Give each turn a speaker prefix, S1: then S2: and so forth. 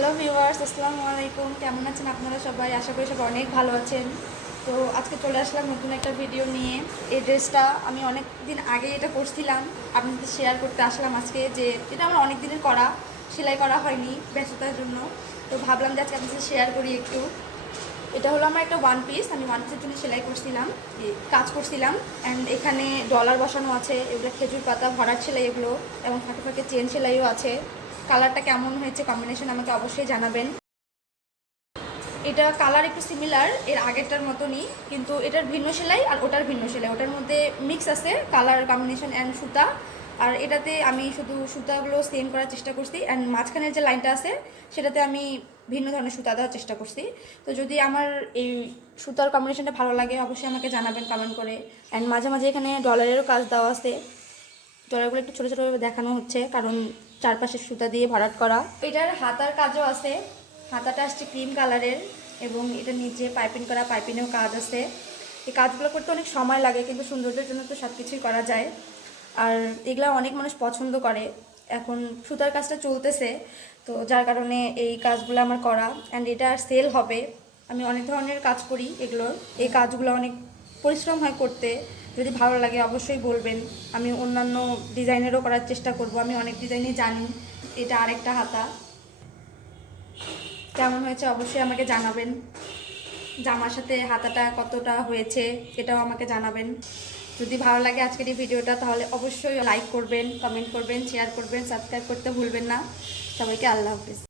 S1: Hello viewers, আসসালামু আলাইকুম। কেমন আছেন আপনারা সবাই? আশা করি সবাই অনেক ভালো আছেন। তো আজকে চলে আসলাম নতুন একটা ভিডিও নিয়ে। এই ড্রেসটা আমি অনেক দিন আগে এটা করছিলাম আপনাদের শেয়ার করতে আসলাম আজকে যে এটা আমার অনেক দিনের করা, সেলাই করা হয়নি ব্যস্ততার জন্য। তো ভাবলাম যে আজকে আপনাদের শেয়ার করি একটু। এটা হলো আমার একটা ওয়ান পিস আমি ওয়ান পিসের জন্য সেলাই করছিলাম কাজ করছিলাম। অ্যান্ড এখানে ডলার বসানো আছে, এগুলো খেজুর পাতা ভরার সেলাই এগুলো, এবং ফাঁকে ফাঁকে চেন সেলাইও আছে। কালারটা কেমন হয়েছে কম্বিনেশন আমাকে অবশ্যই জানাবেন। এটা কালার একটু সিমিলার এর আগেরটার মতনই, কিন্তু এটার ভিন্ন সেলাই আর ওটার ভিন্ন সেলাই। ওটার মধ্যে মিক্স আছে কালার কম্বিনেশন অ্যান্ড সুতা। আর এটাতে আমি শুধু সুতাগুলো সেম করার চেষ্টা করছি অ্যান্ড মাঝখানের যে লাইনটা আছে, সেটাতে আমি ভিন্ন ধরনের সুতা দেওয়ার চেষ্টা করছি। তো যদি আমার এই সুতার কম্বিনেশনটা ভালো লাগে, অবশ্যই আমাকে জানাবেন কমেন্ট করে। অ্যান্ড মাঝে মাঝে এখানে ডলারেরও কাজ দেওয়া আছে। ডলারগুলো একটু ছোটো ছোটোভাবে দেখানো হচ্ছে, কারণ চারপাশে সুতা দিয়ে ভরাট করা। এটার হাতার কাজও আছে, হাতাটা আসছে ক্রিম কালারের এবং এটা নিচে পাইপিং করা, পাইপিংয়েও কাজ আছে। এই কাজগুলো করতে অনেক সময় লাগে, কিন্তু সৌন্দর্যের জন্য তো সব কিছুই করা যায়। আর এগুলো অনেক মানুষ পছন্দ করে। এখন সুতার কাজটা চলতেছে, তো যার কারণে এই কাজগুলো আমার করা। অ্যান্ড এটা সেল হবে। আমি অনেক ধরনের কাজ করি এগুলোর। এই কাজগুলো অনেক পরিশ্রম হয় করতে। যদি ভালো লাগে অবশ্যই বলবেন। আমি অন্যান্য ডিজাইনেরও করার চেষ্টা করব। আমি অনেক ডিজাইনই জানি। এটা আরেকটা হাতা। কেমন হয়েছে অবশ্যই আমাকে জানাবেন। জামার সাথে হাতাটা কতটা হয়েছে এটাও আমাকে জানাবেন। যদি ভালো লাগে আজকের এই ভিডিওটা, তাহলে অবশ্যই লাইক করবেন কমেন্ট করবেন শেয়ার করবেন সাবস্ক্রাইব করতে ভুলবেন না। সবাইকে আল্লাহ হাফিজ।